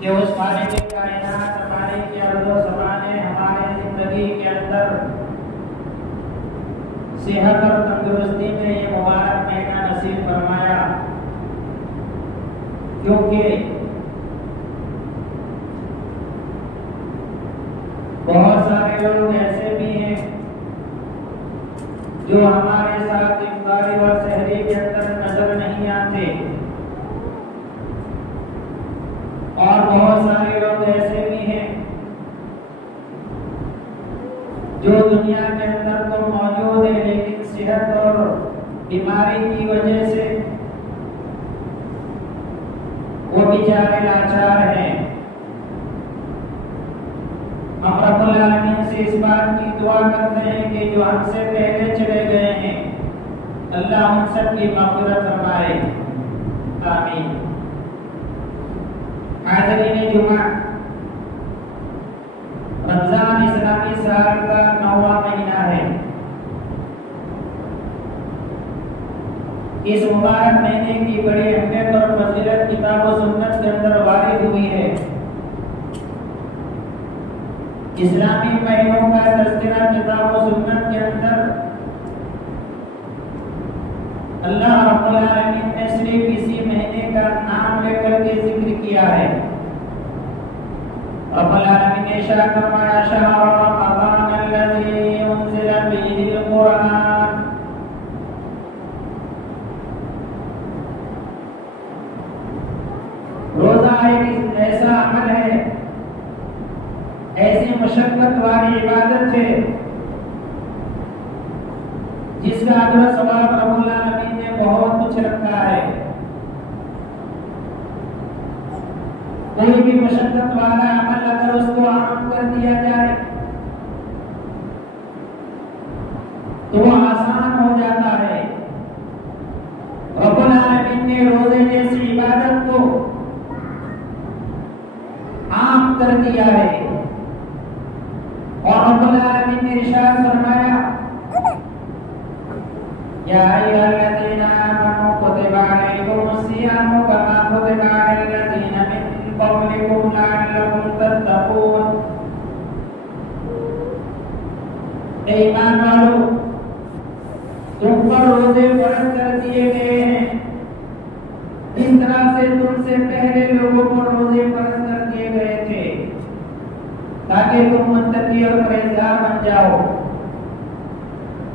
कि उस मालिक कायनात मालिक के अर्ज़ो समा ने हमारे जिंदगी के अंदर सेहत और तंदुरुस्ती में ये मुबारक महीना नसीब फरमाया, क्योंकि बहुत सारे लोग ऐसे भी हैं जो हमारे साथ इफ्तारी और सहरी के अंदर नजर नहीं आते, और बहुत सारे लोग ऐसे भी हैं जो दुनिया के अंदर तो मौजूद है लेकिन सेहत और बीमारी की वजह से वो बेचारे लाचार हैं। हम रब्बुल आलमीन से इस बात की दुआ करते हैं कि जो हमसे पहले चले गए हैं अल्लाह उन सब की मग़फ़िरत फरमाए, आमीन। हाज़रीन जुमा, रमजान इस्लामी साल का 9वां महीना है। इस मुबारक महीने की बड़ी अहमियत और फजीलत किताब और सुन्नत के अंदर वारिद हुई है। इस्लामी महीनों का तज़किरा किताब और सुन्नत के अंदर अल्लाह रब्बुल आलमीन ने सिर्फ इसी महीने का नाम लेकर के जिक्र किया है। रब्बुल आलमीन ने इरशाद फरमाया, शहर रमज़ान अल्लज़ी उन्ज़िला फ़ीहिल क़ुरआन। रोजा एक ऐसा अमल है, ऐसी मशक्कत वाली इबादत है जिसका अजर सवाब रब्बुल आलमीन ने बहुत कुछ रखा है। कोई भी मशक्कत वाला अमल अगर उसको आम कर दिया जाए तो वो आसान हो जाता है। रब्बुल आलमीन ने रोजे जैसी इबादत को आम कर दिया है, और रब्बुल आलमीन ने इरशाद फरमाया, या अय्युहल्लज़ीना आमनू कुतिबा अलैकुमुस्सियामु कमा कुतिबा अलल्लज़ीना मिन क़ब्लिकुम लअल्लकुम तत्तक़ून। ए ईमान वालों, तुम पर रोजे फर्ज कर दिए गए हैं इस तरह से तुमसे पहले लोगों पर रोजे फर्ज कर दिए गए थे, ताकि तुम मुत्तकी और परहेज़गार बन जाओ।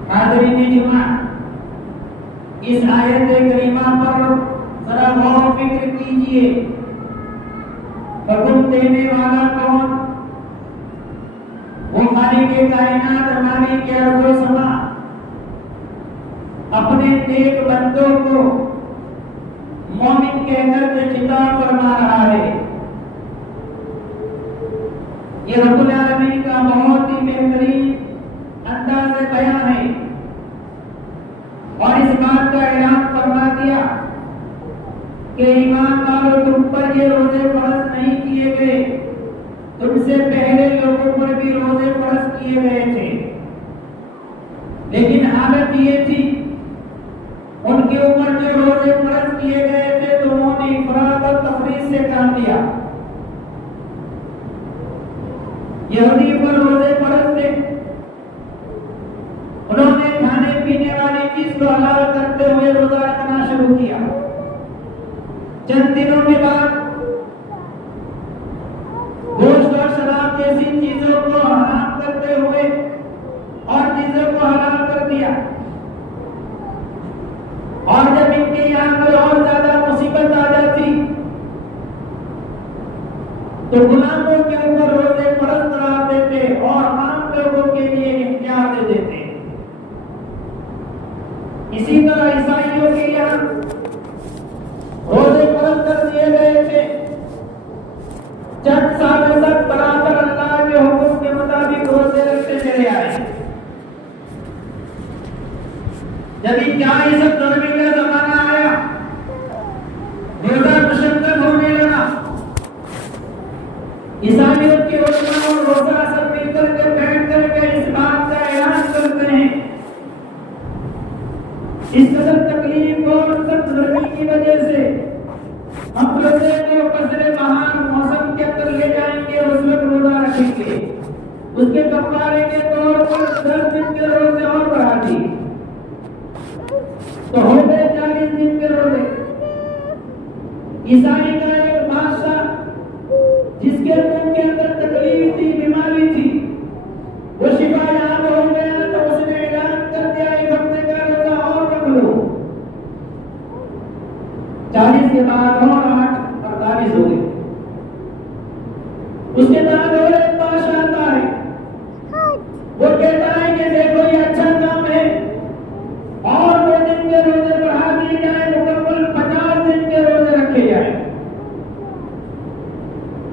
हाज़रीन जुमा, इस आयत करीमा पर जरा गौर फिक्र कीजिए। हुक्म देने वाला कौन? वो खालिक़े कायनात मालिक के अर्ज़ो समा अपने नेक बंदों को मोमिन कहकर के खिताब फरमा रहा है। ये रब्बुल आलमीन का बहुत ही बेहतरीन अंदाज़ बयान है, और इस बात का ऐलान फरमा दिया कि ईमान वालों, तुम पर ये रोजे फर्ज नहीं किए गए, तुमसे पहले लोगों पर भी रोजे फर्ज किए गए थे, लेकिन हालत ये थी उनके ऊपर जो रोजे फर्ज किए गए थे तो उन्होंने इफराद और तफरीद से काम लिया। यहूदी पर रोजे फर्ज थे, उन्होंने खाने पीने वाली चीज को हलाल करते हुए रोजा रखना शुरू किया। चंद दिनों के बाद गोश्त और शराब जैसी चीजों को हराम करते हुए और चीजों को हलाल कर दिया, और जब इनके यहाँ पर और ज्यादा मुसीबत आ जाती तो गुलामों के ऊपर रोजे फर्ज करार देते और आम लोगों के लिए इख्तियार दे देते। इसी तरह ईसाइयों के यहाँ रोजे फर्ज कर दिए गए थे। चंद सालों तक बराबर अल्लाह के हुक्म के मुताबिक रोजे रखते चले आए। जब क्या ये सब गर्मी का जमाना आया, रोजा मुशक्कत होने लगा, ईसाइयों के उलमा और रोजा सब मिलकर के बैठ करके इस बात का ऐलान करते हैं, इस कदर तकलीफ और सख्त गर्मी की वजह से हम रोजे को फजल बहार मौसम के अंदर ले जाएंगे उस वक्त रोजा रखेंगे, उसके कफारे के तौर पर 10 दिन के रोजे और बढ़ा दिए तो हो गए 40 दिन के रोजे। ईसाई का एक बादशाह जिसके मुंह के अंदर तकलीफ थी, बीमारी थी, वो शिफायाब हो गया तो उसने ऐलान कर दिया 1 हफ्ते का रोजा और रख लो। 40 के बाद और 8 48 हो गए। उसके बाद और एक बादशाह आता है, वो कहता है कि देखो ये अच्छा काम है और 2 दिन के रोजे बढ़ा दिए जाए, मुकम्मल 50 दिन के रोजे रखे जाए।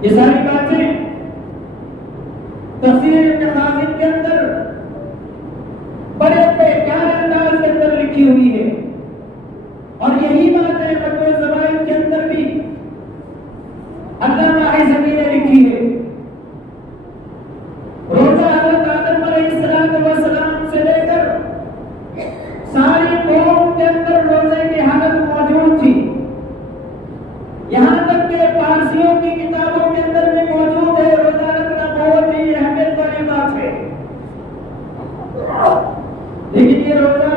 ये सारी बातें तफसीर इब्न कासिम के अंदर बड़े प्यारे अंदाज के अंदर लिखी हुई है और यही बात है मजमू ज़वाइद के अंदर भी अल्लामा हिज़मी ने लिखी है। रोजा हज़रत आदम अलैहिस्सलाम से लेकर सारी कौम के अंदर रोजे की हालत मौजूद थी। यहाँ तक कि पारसियों की किताबों के अंदर भी मौजूद है। रोजा रखना बहुत ही अहमियत वाली बात है। लेकिन ये रोजा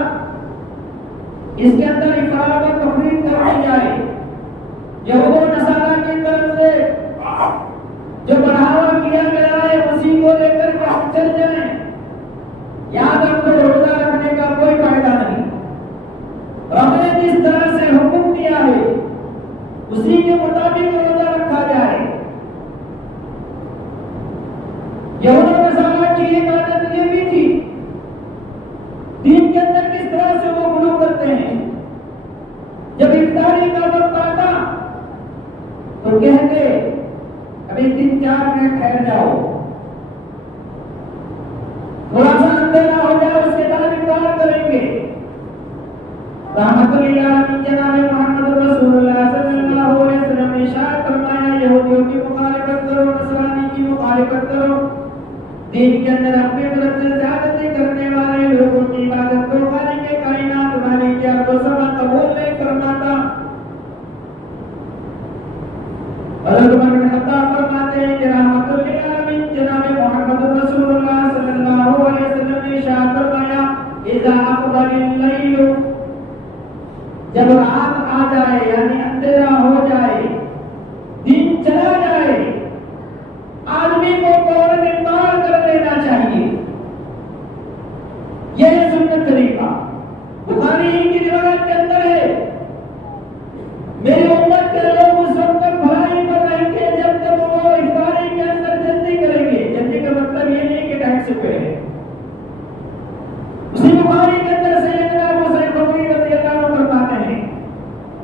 इसके अंदर इफराद और तफरीद कर दी जाए, यहूद और नसारा की तरफ से जो बढ़ावा किया गया है उसी को लेकर के हम चल जाए, याद रखो रोजा रखने का कोई फायदा नहीं। रब ने जिस तरह से हुक्म दिया है उसी के मुताबिक रोजा रखा जाए। यहूद और नसारा की एक आदत ये भी थी, दीन के अंदर किस तरह से वो गुलू करते हैं, जब इफ्तारी का वक्त आता तो कहते अभी 3-4 मिनट ठहर जाओ, थोड़ा सा अंधेरा हो जाए उसके बाद इफ्तार करेंगे। रहमतुल्लिल आलमीन जनाब मोहम्मद रसूलुल्लाह सल्लल्लाहु अलैहि वसल्लम ने इरशाद फरमाया, यहूदियों की मुखालिफत करो, नसरानी की मुखालिफत करो, दीन के अंदर अपनी तरफ से ज़्यादती करने वाले लोगों की इबादत को खालिक कायनात मालिक के अर्ज़ समा कबूल नहीं फरमाता। हज़रत उमर बिन खत्ताब फरमाते हैं कि रहमतुल्लिल आलमीन जनाब मोहम्मद रसूलुल्लाह सल्लल्लाहु अलैहि वसल्लम ने इरशाद फरमाया, इज़ा अक़बलिल लैल, जब रात आ जाए यानी अंधेरा हो जाए, दिन चला जाए, आदमी को फौरन इफ्तार कर लेना चाहिए। यह है सुन्नत तरीका। बुखारी की रिवायत के अंदर है, मेरी उम्मत के लोग उस वक्त तक भलाई पर रहेंगे जब तक वो इफ्तारी के अंदर जल्दी करेंगे। जल्दी का मतलब ये नहीं कि टाइम से पहले। उसी बुखारी के अंदर सैयदना अबू सईद खुदरी रज़ियल्लाहु अन्हु फरमाते हैं,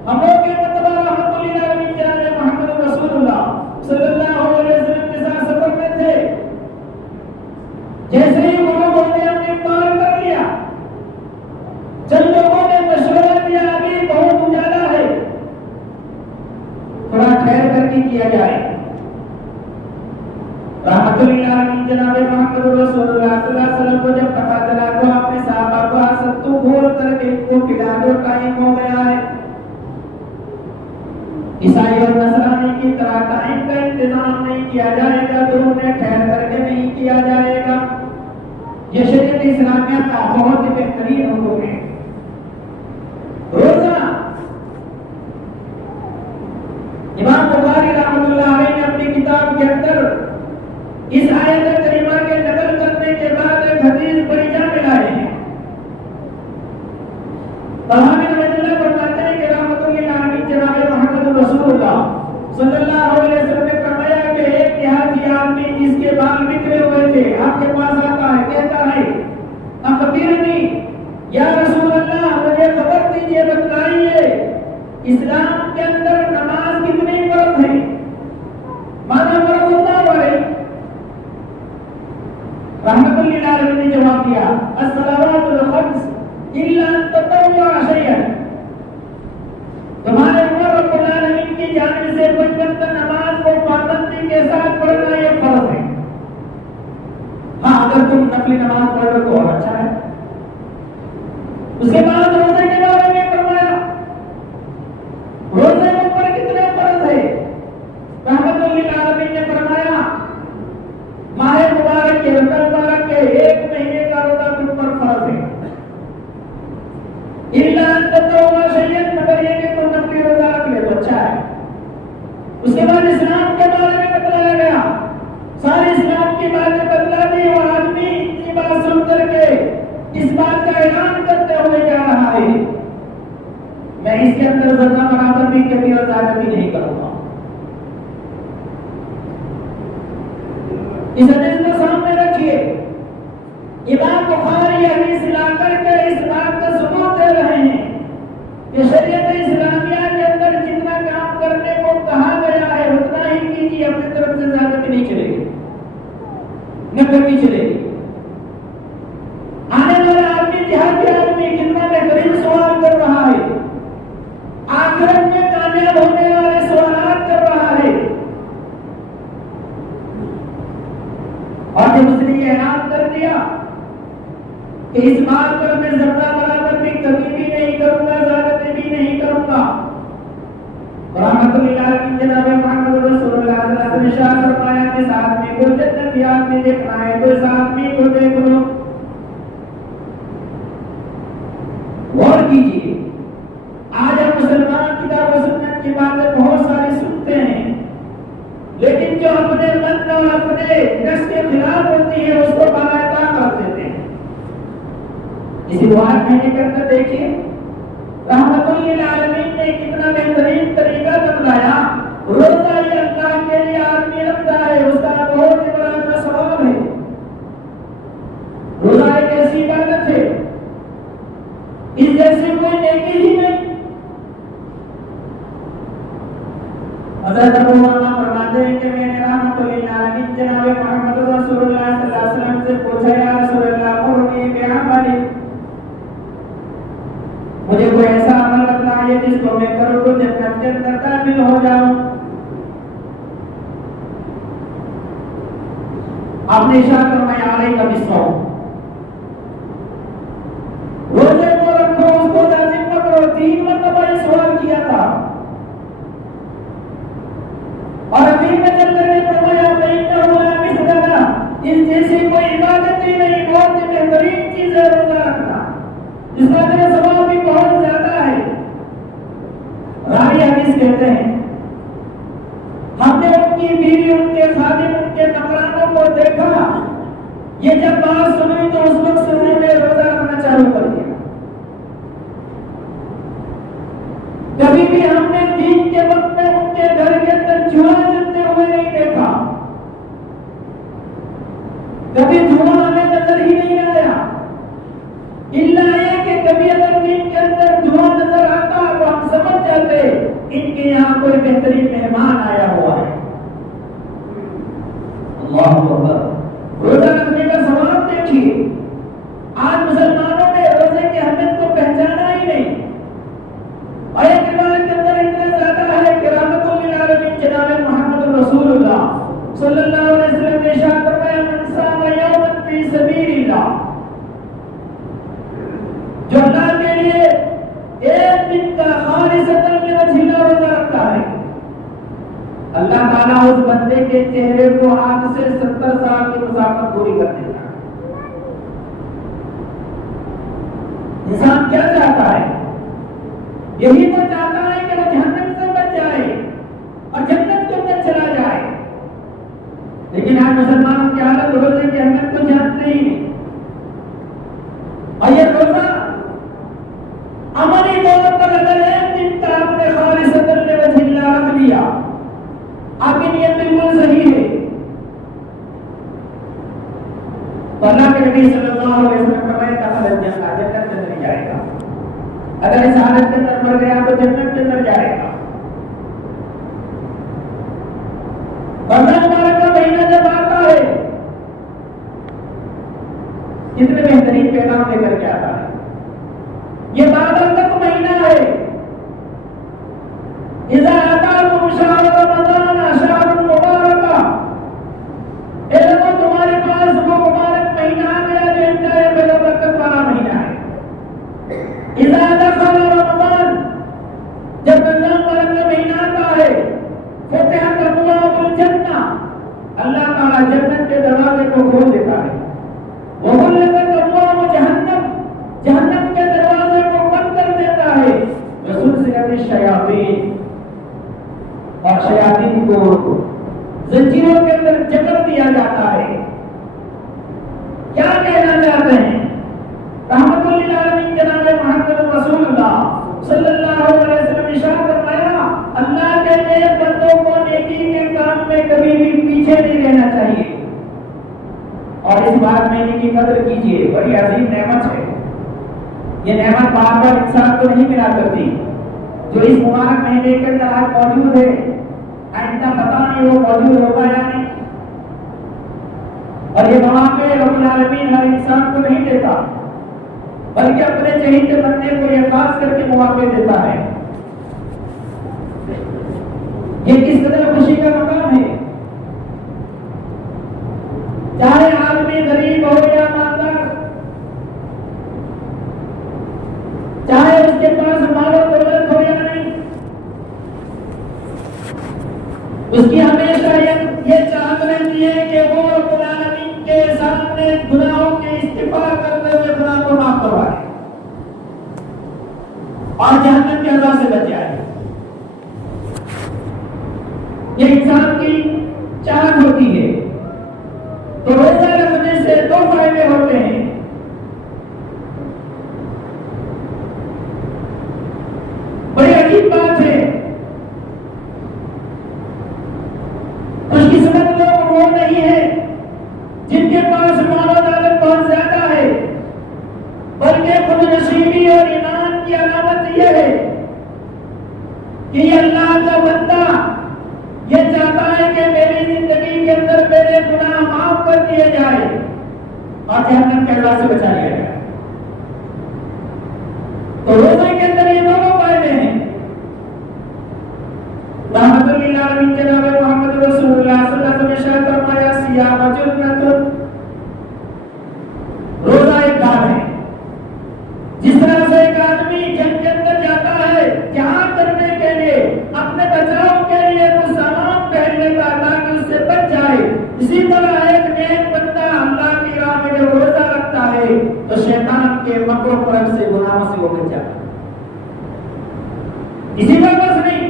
हम लोग के मतलब रहमतुल्लिल आलमीन जनाब मोहम्मद रसूलुल्लाह सल्लल्लाहु अलैहि वसल्लम के साथ सफर में थे। जैसे ही वो लोग होते हमने इफ्तार कर लिया, चंद लोगों ने मशवरा दिया अभी बहुत उजाला है, थोड़ा ठहर करके किया जाए। रहमतुल्लिल आलमीन जनाब मोहम्मद रसूलुल्लाह सल्लल्लाहु अलैहि वसल्लम को जब पता चला तो आपने सहाबा को सत्तू खोल करके इनको पिला दो, टाइम हो गया है। ईसाई और नसरानी की तरह टाइम का इंतजाम नहीं किया जाएगा, 2 मिनट ठहर करके नहीं किया जाएगा। ये शरीयत इस्लामिया का बहुत ही बेहतरीन हुक्म है। रोजा इमाम बुखारी रहमतुल्लाह अलैह ने अपनी किताब के अंदर इस आयत करीमा के नकल करने के बाद एक हदीस बड़ी जामिल है। तहावी रज़ियल्लाहु फरमाते हैं कि रहमतुल्लिल आलमीन जनाब मोहम्मद रसूलुल्लाह सल्लल्लाहु अलैहि वसल्लम ने फरमाया कि एक देहाती आदमी जिसके बाल बिखरे हुए थे आपके पास आता है, कहता है अखबरनी या रसूल अल्लाह, मुझे खबर दीजिए, बतलाइए इस्लाम के अंदर नमाज कितने फर्ज है, माना फर्ज होता है। रहमतुल्लिल आलमीन ने जवाब दिया, अस्सलावातुल खम्स इल्ला ततव्वा शय'अन, तुम्हारे ऊपर रब्बुल आलमीन की जानिब से 5 वक्त नमाज को पाबंदी के साथ पढ़ना ये फर्ज है। हाँ, अगर तुम नफली नमाज पढ़ लो तो और अच्छा है। उसके बाद रोजे के बारे में फरमाया, रोजे के ऊपर कितने फर्ज है। रहमतुल्लिल आलमीन ने फरमाया माह मुबारक के रमजान मुबारक के 1 महीने का रोजा तुम पर फर्ज है, इल्ला अन ततौवा शय्यन, मगर ये कि तुम नफली रोजा रख ले तो अच्छा है। उसके बाद इस्लाम के बारे में बतलाया गया, सारे इस्लाम की बातें बतला दी और आदमी इतनी बात सुन करके इस बात का ऐलान करते हुए जा रहा है मैं इसके अंदर जरा बराबर भी कभी और ज्यादती नहीं करूंगा। इस हदीस को सामने रखिए, इमाम बुखारी हदीस लाकर के इस बात का सबूत दे रहे हैं कि शरीयत इस्लामिया के अंदर जितना काम करने को कहा गया है उतना ही कीजिए, अपनी तरफ से ज्यादती नहीं चलेगी, न कमी चलेगी। आने वाला आदमी, देहाती आदमी कितना बेहतरीन सवाल कर रहा है, आखिरत में कामयाब होने वाले सवाल कर रहा है, और जब उसने ये ऐलान कर दिया कि इस बात पर मैं जर्रा बराबर भी कभी भी नहीं करूंगा, ज्यादती भी नहीं करूंगा, रहमतुल्लाह की जनाब मोहम्मद रसूलुल्लाह सल्लल्लाहु अलैहि वसल्लम ने इरशाद फरमाया कि इस आदमी को जन्नत की आदमी देखना है तो इस आदमी को देख लो। गौर कीजिए, आज हम मुसलमान किताब और सुन्नत की बातें बहुत सारी सुनते हैं, लेकिन जो अपने मन और अपने नफ्स के खिलाफ होती है उसको बाकायदा कर देते हैं। इसी बात मैंने करके देखिए, रहमतुल्लिल आलमीन ने कितना बेहतरीन तरीका बतलाया। रोजा ये अल्लाह के लिए आदमी रखता है, उसका बहुत ही बड़ा सवाब है। रोजा एक ऐसी इबादत है, इस जैसे कोई नेकी ही नहीं। हज़रत अबू उमामा फरमाते हैं कि मैंने रहमतुल्लिल आलमीन जनाब मोहम्मद रसूलुल्लाह सल्लल्लाहु अलैहि वसल्लम से पूछा, या रसूलल्लाह मुरनी बिअमली, मुझे कोई ऐसा अमल बताइए जिसको मैं करूं तो जन्नत के अंदर दाखिल हो जाऊं। आपने इरशाद फरमाया अलैका बिस्सौम, रोजे को रखो, उसको लाजिम पकड़ो। 3 मरतबा ये सवाल किया था और अमीर में चल करके फरमाया फइन्नहु ला मिस्ला, इस जैसी कोई इबादत ही नहीं, बहुत ही बेहतरीन चीज है रोजा रखना, जिसका मेरा सवाब भी बहुत ज्यादा है। रावी हदीस कहते हैं हमने उनकी बीवी, उनके खादिम, उनके नौकरानों को देखा, ये जब बात सुनी तो उस वक्त से उन्होंने रोजा रखना चालू कर दिया। कभी भी हमने दिन के वक्त में उनके घर के अंदर जुआ चलते हुए नहीं देखा, कभी जुआ हमें नजर ही नहीं आया। इल्ला ये कि कभी अगर दिन के अंदर जुआ नजर आता तो हम समझ जाते इनके यहाँ कोई बेहतरीन मेहमान आया हुआ है। अल्लाहु अकबर। रोजा रखने का सवाब देखिए, आज मुसलमानों ने रोजे की अहमियत को पहचाना ही नहीं। और एक रिवायत के अंदर इतना ज्यादा है कि रहमतुल्लिल आलमीन जनाब मोहम्मद रसूलुल्लाह सल्लल्लाहु अलैहि वसल्लम ने इरशाद फरमाया, मन सामा यौमन फी सबीलिल्लाह, जो अल्लाह के लिए एक दिन का खालिसतन min वजहिल्लाह रोजा रखता है, अल्लाह ताला उस बंदे के चेहरे को आज से 70 साल की मुसाफत पूरी कर देता है। इंसान क्या चाहता है? यही तो चाहता है कि वो जहन्नम से बच जाए और जन्नत के अंदर चला जाए। लेकिन आज मुसलमानों की हालत रोजे की अहमियत को जानते ही नहीं। और ये रोजा अमली तौर पर अगर एक दिन का आपने खालिसतन min वजहिल्लाह रख लिया, आपकी नियत बिल्कुल सही है, तो अल्लाह के नबी सल्लल्लाहु अलैहि वसल्लम फरमाया जन्नत के अंदर जाएगा। अगर इस हालत के अंदर मर गया तो जन्नत के अंदर जाएगा। रमजान मुबारक का महीना जब आता है, कितने बेहतरीन पैगाम लेकर के आता है। ये बादल तक महीना है। इज़ा अताकुम शहर रमज़ान शहरुन मुबारका, तुम्हारे पास वो मुबारक महीना आ गया जो इंतहाई बरकत वाला महीना है। इज़ा दखल रमज़ान, जब रमज़ान मुबारक का महीना आता है, फतहत अबवाबुल जन्नह, अल्लाह ताला जन्नत के दरवाजे को खोल देता है। वहुल्लत अब्वाब जहन्नम, जहन्नम के दरवाजे को बंद कर देता है। वसुलसिलत शयातीन, और शयातीन को जंजीरों के अंदर जकड़ दिया जाता है। क्या कहना चाहते हैं? रहमतुल लिल आलमीन जनाब मोहम्मद रसूलुल्लाह सल्लल्लाहु अलैहि वसल्लम इरशाद फरमाया, अल्लाह के नेक बंदों को नेकी के काम में कभी भी पीछे नहीं रहना चाहिए। और इस बात में की कदर कीजिए, बड़ी अजीम नेमत है। ये नेमत बार बार इंसान को नहीं मिला करती। जो इस मुबारक महीने के अंदर आज मौजूद है, आइंदा पता नहीं वो मौजूद होगा या नहीं। और ये मौके रब्बुल आलमीन हर इंसान को नहीं देता, बल्कि अपने चहीते बंदे को ये खास करके मौके देता है। ये किस कदर खुशी का मकाम है। चाहे आदमी गरीब हो या मालदार, चाहे उसके पास मालो दौलत हो या नहीं, उसकी हमेशा ये चाहत रहती है कि वो रब्बुल आलमीन के सामने गुनाहों के इस्तिग़फ़ार करते हुए गुनाह को माफ करवाए और जहन्नम के अज़ाब से बच जाए। ये इंसान की चाहत होती है। तो रोजा रखने से दो फायदे होते हैं। बड़ी अजीब बात है, खुशकिस्मत लोग वो नहीं है जिनके पास माल दौलत बहुत ज्यादा है, बल्कि खुदनसीबी और ईमान की अलामत यह है कि अल्लाह का बंदा ये चाहता है कि मेरी जिंदगी के अंदर मेरे गुनाह माफ कर दिए जाए और जहन्नम के अज़ाब से बचा लिया जाए। तो रोजे के अंदर ये दोनों फायदे हैं। रहमतुल लिल आलमीन जनाब मोहम्मद रसूलुल्लाह सल्लल्लाहु अलैहि वसल्लम ने इरशाद फरमाया, सियाम जन्नतुन, रोजा एक दान है। जिस तरह से एक आदमी जंग के अंदर जाता है जहाद करने के लिए, अपने बचाव के लिए कुछ सामान पहनने का ताकि उससे बच जाए, इसी तरह एक नेक बंदा अल्लाह की राह में जब रोजा रखता है तो शैतान के मकरो फरक से गुनाहों से वो बच जाता है। इसी पर बस नहीं,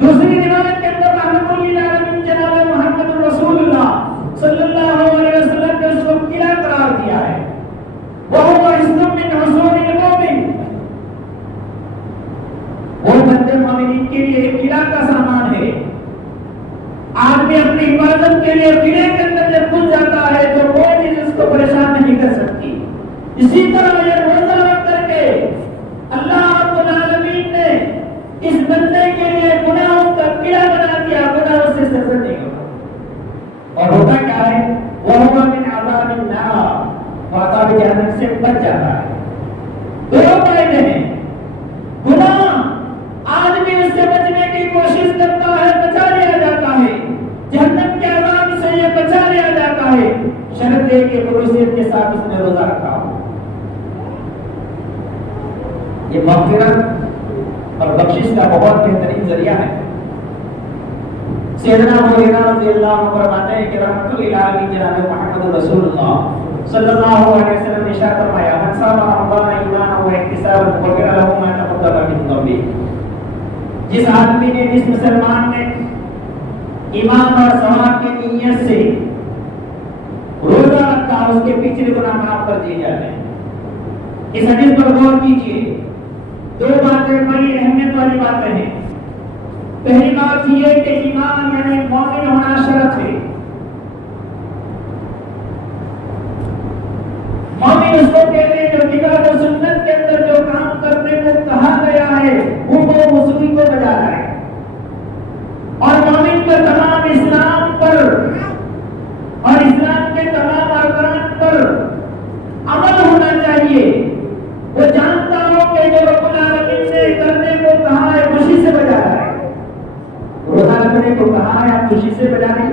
दूसरी रिवायत के अंदर रहमतुल लिल आलमीन जनाब मोहम्मद रसूलुल्लाह सल्लल्लाहु अलैहि वसल्लम ने उसको किला करार दिया है। वह हिस्सों में हसूलिल मोमिन, वो बंदे मोमिन के लिए किला का सामान है। आदमी अपनी हिफाजत के लिए किले के अंदर जब घुस जाता है तो कोई चीज उसको परेशान नहीं कर सकती। इसी तरह ये रोजा रख करके अल्लाह रब्बुल आलमीन ने इस बंदे के लिए गुनाहों का किला बना दिया, गुनाहों से सजा नहीं होगा। और होता क्या है, वह मिन अज़ाबिन नार, अज़ाब जहन्नम से बच जाता है। दो फायदे हैं। गुनाह आदमी उससे बचने की कोशिश करता है, बचा लिया जाता है। जहन्नम के अज़ाब से ये बचा लिया जाता है, शर्त है कि खलूसियत के साथ उसने रोजा रखा हो। ये मग़फ़िरत और बख्शिश का बहुत बेहतरीन जरिया है। सैयदना अबू हुरैरा रज़ियल्लाहु अन्हु फरमाते हैं कि रहमतुल लिल आलमीन जनाब मोहम्मद रसूलुल्लाह सल्लल्लाहु अलैहि वसल्लम ने इरशाद फरमाया, मन सामा रमज़ान ईमानन व इहतिसाबन गुफ़िरा लहू मा तक़द्दम मिन ज़ंबी। जिस आदमी ने, जिस मुसलमान ने ईमान और सवाब की नीयत से रोजा रखा, उसके पिछले गुनाह माफ कर दिए जाते हैं। इस हदीस पर गौर कीजिए। दो बातें बड़ी अहमियत वाली बातें हैं। पहली बात यह कि ईमान यानी मोमिन होना शर्त है। मोमिन उसको कहते हैं जो किताब और सुन्नत के अंदर जो काम करने को कहा गया है वो वसूली को बजा रहा है। और मोमिन का तमाम इस्लाम पर और इस्लाम के तमाम अरकान पर अमल होना चाहिए। वो जानता हो कि जो रब्बुल आलमीन ने करने को कहा है खुशी से बजा रहा है। रोजा रखने को कहा है, आप खुशी से बजा रही,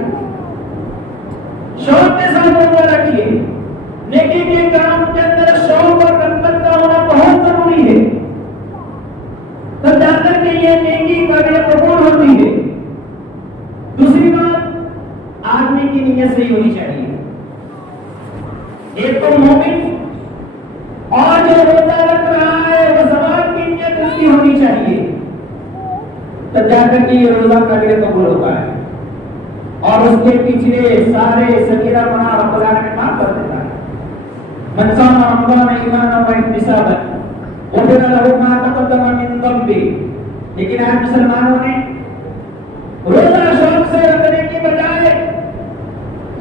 शौक के साथ रोजा रखिए। नेकी के काम के अंदर शौक और रग़बत का होना बहुत जरूरी है, तब जाकर के ये नेकी काबिल कबूल होती है। दूसरी बात, आदमी की नीयत सही होनी चाहिए। एक तो मोमिन और जो रोजा रख रहा है वो सवाब की नीयत उसकी होनी चाहिए, तब जाकर के ये रोजा कबीर कबूल होता है और उसके पिछले सारे सगीरा गुनाह रब्बुल आलमीन माफ कर देता है। मन सामा रमज़ान ईमानन व इहतिसाबन गुफ़िरा लहू मा तक़द्दम मिन ज़ंबि। लेकिन आज मुसलमानों ने रोजा शौक से रखने की बजाय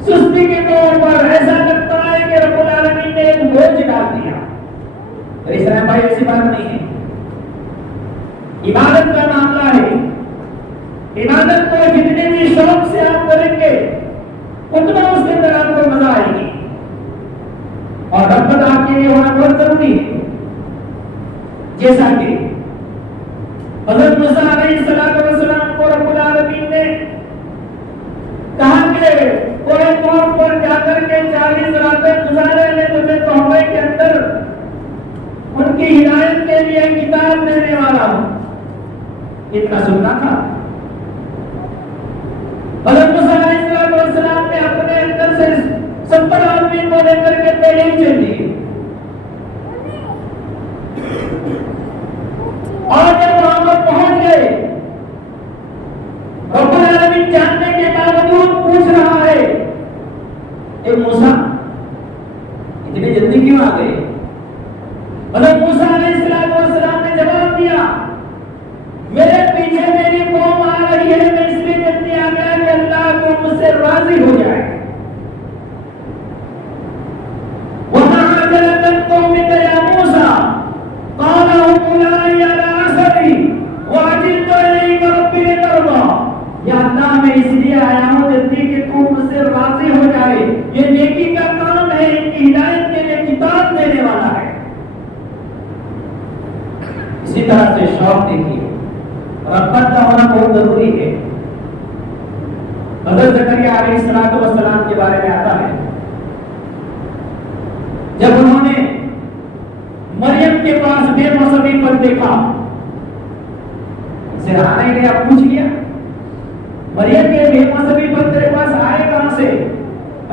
सुस्ती के तौर पर ऐसा लगता है कि रब्बुल आलमीन ने एक बोझ डाल दिया। इस्लाम भाई ऐसी बात नहीं है। इबादत का मामला है, इबादत को जितने भी शौक से आप करेंगे उतना उसके अंदर आपको मजा आएगी और रब्बत आपके लिए होना बहुत जरूरी है। जैसा कि हज़रत मूसा अलैहिस्सलाम को रब्बुल आलमीन ने कहा कि कोई कौम पर जाकर के 40 रातें गुजारे, मैं तुम्हें तौबे के अंदर उनकी हिदायत के लिए किताब देने वाला हूं। इतना सुनना था। हज़रत मूसा अलैहिस्सलाम ने अपने अंदर से 70 आदमी को लेकर के पहले ही चल दिए और जब वहां पर पहुंच गए रब्बुल आलमीन जानने के बावजूद पूछ रहा है, ए मूसा इतनी जल्दी क्यों आ गए? हज़रत मूसा अलैहिस्सलाम ने जवाब दिया, मेरे पीछे मेरी कौम आ रही है, मैं इसलिए जल्दी आ गया कि अल्लाह को मुझसे राजी हो जाए। वमा अजलतन कौमिका या मूसा क़ाला हुम उलाई अला असरी व अजिलतु इलैका रब्बी लितरदा। या अल्लाह, मैं इसलिए आया हूं जल्दी कि तू मुझसे राजी हो जाए। ये नेकी का काम है, इनकी हिदायत के लिए किताब देने वाला है। इसी तरह से शौक देखिए, रब्बत का होना बहुत जरूरी है। हज़रत ज़करिया अलैहिस्सलाम के बारे में आता है, जब उन्होंने मरियम के पास बेमौसमी फल देखा, उसे रहा नहीं गया, पूछ लिया, मरियम के बेमौसमी फल तेरे पास आए कहां से?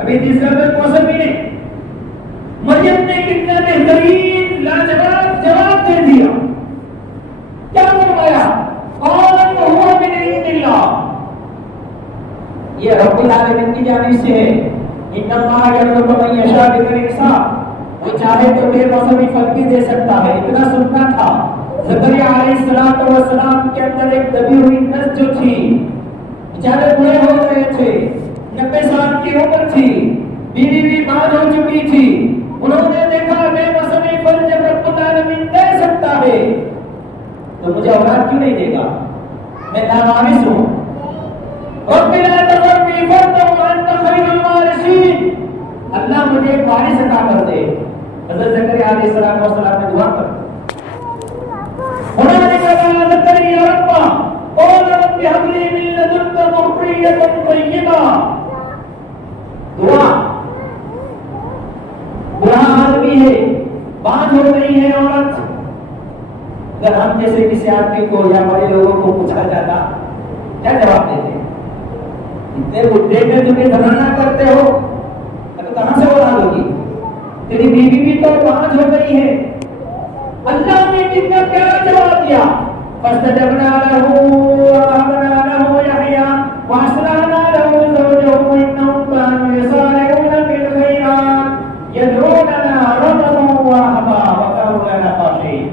अभी तीसरा मौसम भी नहीं। मरियम ने कितना बेहतरीन लाजवाब जवाब दे दिया। क्या फरमाया? क़ालत हुवा मिन इंदिल्लाह, ये रब्बुल आलमीन की जानिब से है। इन्नल्लाह यर्ज़ुक़ु मन यशा बिग़ैरि हिसाब, वो चाहे तो बेमौसमी फल भी दे सकता है। इतना सुनना था। ज़करिया अलैहिस्सलाम के अंदर एक दबी हुई नस जो थी, बेचारे बूढ़े हो गए थे, 90 साल की उम्र थी, बीवी भी बांझ हो चुकी थी। उन्होंने देखा बेमौसमी फल जब रब्बुल आलमीन दे सकता है तो मुझे औलाद क्यों नहीं देगा? मैं लावारिस हूं। रब्बी ला तज़रनी फर्दन व अंत खैरुल वारिसीन, अल्लाह मुझे एक वारिस अता कर दे। हज़रत ज़करिया अलैहिस्सलाम ने दुआ कर, उन्होंने कहा ज़करिया रब्बा क़ाल रब्बि हब ली मिन लदुन्का ज़ुर्रिय्यतन तय्यिबा। दुआ, बुरा आदमी है, बांझ हो गई है औरत। अगर हम जैसे किसी आदमी को या बड़े लोगों को पूछा जाता, क्या जवाब देते? इतने बुढ़े में तुम्हें धरना करते हो, तो कहां से औलाद होगी? तेरी बीवी भी तो बांझ हो गई है। अल्लाह ने कितना प्यारा जवाब दिया, फस्तजबना लहू व वहबना लहू यहया व असलहना लहू ज़ौजहू इन्नहुम कानू यसारिऊना फिल खैरात यदऊनना रग़बन व रहबा व कानू लना ख़ाशिईन।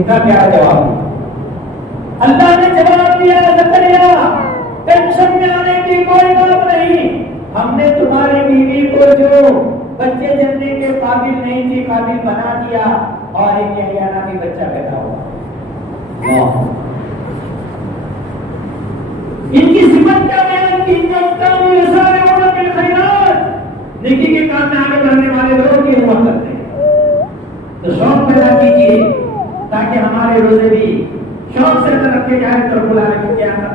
इतना प्यारा जवाब अल्लाह ने जवाब दिया, ज़करिया टेंशन में आने की कोई बात नहीं। हमने तुम्हारी बीवी को जो बच्चे जन्ने के काबिल नहीं थी, काबिल बना दिया और एक यहया नामी बच्चा पैदा हुआ। इनकी सिफत क्या बयान की? नेकी के काम में आगे बढ़ने वाले लोग ही हुआ करते हैं। तो शौक पैदा कीजिए ताकि हमारे रोजे भी शौक से अगर रखे जाए तो रब्बुल आलमीन के यहाँ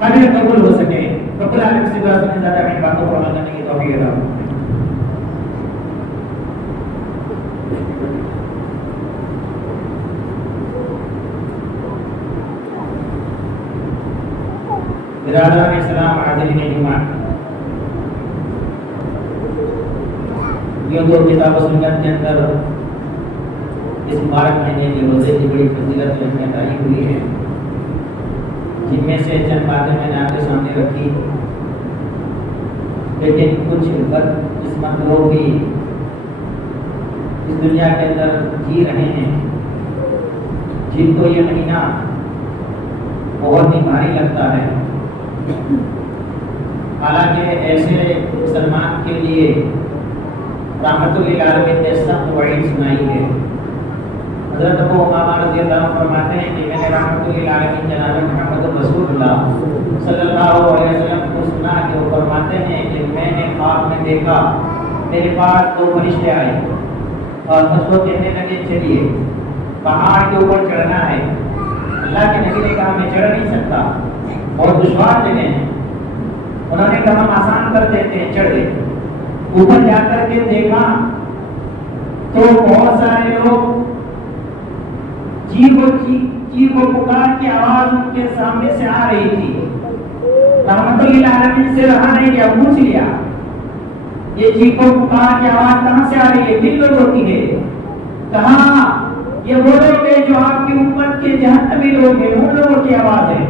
काबिल कबूल हो सके। रब्बुल आलमीन से दुआ सुनने ज़्यादा अपनी बातों को अमल करने की तौफीक अता फरमाए। बिरादरान इस्लाम, हाज़िरीन जुमा, यूं तो किताब सुन्नत के अंदर इस मुबारक महीने के रोजे की बड़ी फजीलत बताई हुई है, जिनमें से चंद बातें मैंने आपके सामने रखी। लेकिन कुछ बदकिस्मत लोग भी इस दुनिया के अंदर जी रहे हैं जिनको ये महीना बहुत ही भारी लगता है। हालांकि ऐसे मुसलमान के लिए रहमतुल आलमीन ने सख्त वईद सुनाई है। हज़रत अबू उमामा रज़ियल्लाहु अन्हु फरमाते हैं कि मैंने रहमतुल आलमीन जनाब मुहम्मद रसूलुल्लाह सल्लल्लाहु अलैहि वसल्लम को सुना कि वो फरमाते हैं कि मैंने ख्वाब में देखा मेरे पास दो फरिश्ते आए और मुझको कहने लगे चलिए पहाड़ के ऊपर चढ़ना है। अल्लाह के नबी ने कहा मैं चढ़ नहीं सकता, बहुत दुश्वार जगह है। उन्होंने कहा हम आसान कर देते हैं, चढ़ गए। ऊपर जाकर के देखा तो बहुत सारे लोग चीखो पुकार की आवाज उनके सामने से आ रही थी। रहमतुल आलमीन से रहा नहीं गया, पूछ लिया ये चीखो पुकार की आवाज कहां से आ रही है, किन लोगों की है? कहा ये वो लोग हैं जो आपकी उम्मत के जहन्नमी लोग हैं, उन लोगों की आवाज है।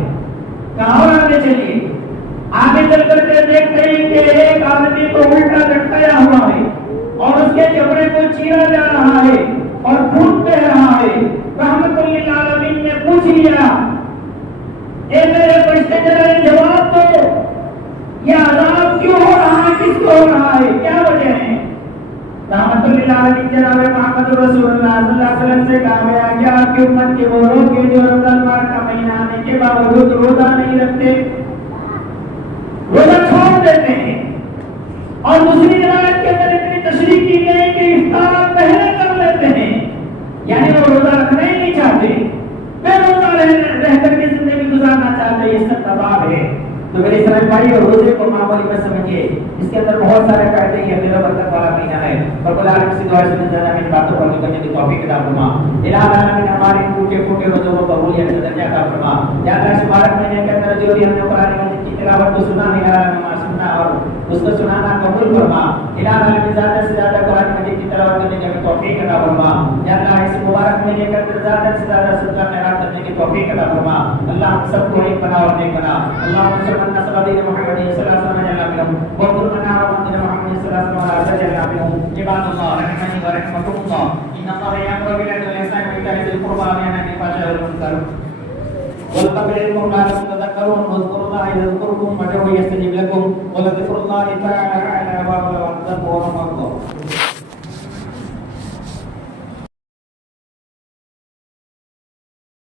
कहा और आगे चलिए। आगे चल करके देखते हैं कि एक आदमी को उल्टा लटकाया हुआ है और उसके चमड़े को चीरा जा रहा है और खून बह रहा है। रहमतुल आलमीन ने पूछ लिया ए मेरे फरिश्ते जरा जवाब दो, ये अज़ाब क्यों हो रहा है, किसको हो रहा है, क्या वजह है? रहमतुल आलमीन जनाब मुहम्मद रसूलुल्लाह सल्लल्लाहु अलैहि वसल्लम से कहा गया कि आपकी उम्मत के वो लोग हैं जो रमजान माह का महीना आने के बावजूद रोजा नहीं रखते, रोजा छोड़ देते हैं। और दूसरी रिवायत के अंदर इतनी तशरीह की गई कि इफ्तार पहले कर लेते हैं, यानी वो रोजा रखना ही नहीं चाहते, बेरोजा रह करके जिंदगी गुजारना चाहते। ये सब तबाह है। तो मेरे इस्लामी भाई और रोजे को मामूली मत समझिए, इसके अंदर बहुत सारे फायदे हैं। मेरा बरकत वाला महीना है। रब्बुल आलमीन से दुआ है ज़्यादा इन बातों पर करने की तौफीक अता फरमा। इलाही आलमीन हमारे टूटे फूटे रोजों को कबूलियत का दर्जा अता फरमा। या अल्लाह इस मुबारक महीने के अंदर जो भी हमने कुरान मजीद की तिलावत को सुना है, नमाज सुनना और उसको सुनाना कबूल फरमा। इलाही आलमीन ज़्यादा से ज़्यादा कुरान मजीद की तिलावत करने की तौफीक अता फरमा। या अल्लाह इस मुबारक महीने के अंदर ज़्यादा से ज़्यादा सदका खैरात करने की तौफीक अता फरमा। अल्लाह हम सबको एक बना और नेक बना। अल्लाह मुसलमान नसबी मुहम्मद सल्लल्लाहु अलैहि वसल्लम व कुर्बाना मुहम्मद मुहम्मद सल्लल्लाहु अलैहि वसल्लम इबादल्लाह रहमनी व रहमकुमुल्लाह इन्नल्लाह यअमुरु बिल अदली वल इहसानि व ईताइ ज़िल कुर्बा व यनहा अनिल फ़हशाइ वल मुनकर वल तक़िरुल्लाह लअल्लकुम तज़क्करून वज़्कुरुल्लाह यज़कुरुकुम वद'ूहु यस्तजिब लकुम व लज़िक्रुल्लाहि तआला अ'ला व अ'ला व